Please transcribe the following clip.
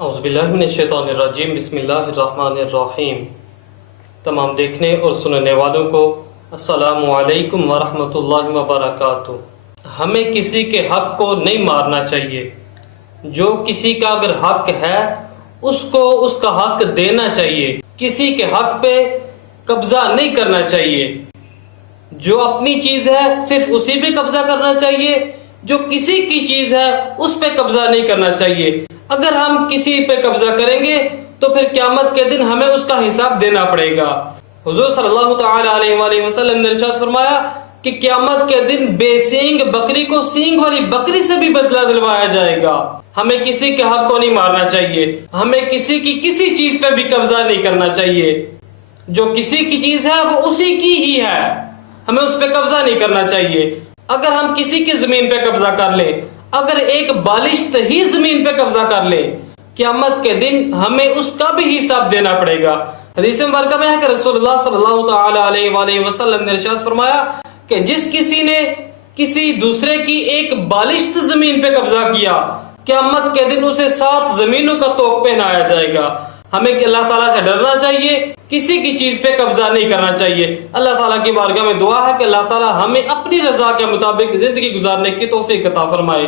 اعوذ باللہ من الشیطان الرجیم، بسم اللہ الرحمن الرحیم۔ تمام دیکھنے اور سننے والوں کو السلام علیکم ورحمۃ اللہ وبرکاتہ۔ ہمیں کسی کے حق کو نہیں مارنا چاہیے۔ جو کسی کا اگر حق ہے اس کو اس کا حق دینا چاہیے، کسی کے حق پہ قبضہ نہیں کرنا چاہیے۔ جو اپنی چیز ہے صرف اسی پہ قبضہ کرنا چاہیے، جو کسی کی چیز ہے اس پہ قبضہ نہیں کرنا چاہیے۔ اگر ہم کسی پہ قبضہ کریں گے تو پھر قیامت کے دن ہمیں اس کا حساب دینا پڑے گا۔ حضور صلی اللہ تعالی علیہ وآلہ وسلم نے ارشاد فرمایا کہ قیامت کے دن بے سینگ بکری کو سینگ والی بکری سے بھی بدلہ دلوایا جائے گا۔ ہمیں کسی کے حق کو نہیں مارنا چاہیے، ہمیں کسی کی کسی چیز پہ بھی قبضہ نہیں کرنا چاہیے۔ جو کسی کی چیز ہے وہ اسی کی ہی ہے، ہمیں اس پہ قبضہ نہیں کرنا چاہیے۔ اگر ہم کسی کی زمین پہ قبضہ کر لیں، اگر ایک بالشت ہی زمین پہ قبضہ کر لیں، قیامت کے دن ہمیں اس کا بھی حساب دینا پڑے گا۔ حدیث مبارکہ میں ہے کہ رسول اللہ صلی اللہ تعالی علیہ وآلہ وسلم نے ارشاد فرمایا کہ جس کسی نے کسی دوسرے کی ایک بالشت زمین پہ قبضہ کیا، قیامت کے دن اسے 7 زمینوں کا طوق پہنایا جائے گا۔ ہمیں اللہ تعالیٰ سے ڈرنا چاہیے، کسی کی چیز پہ قبضہ نہیں کرنا چاہیے۔ اللہ تعالیٰ کی بارگاہ میں دعا ہے کہ اللہ تعالیٰ ہمیں اپنی رضا کے مطابق زندگی گزارنے کی توفیق عطا فرمائے۔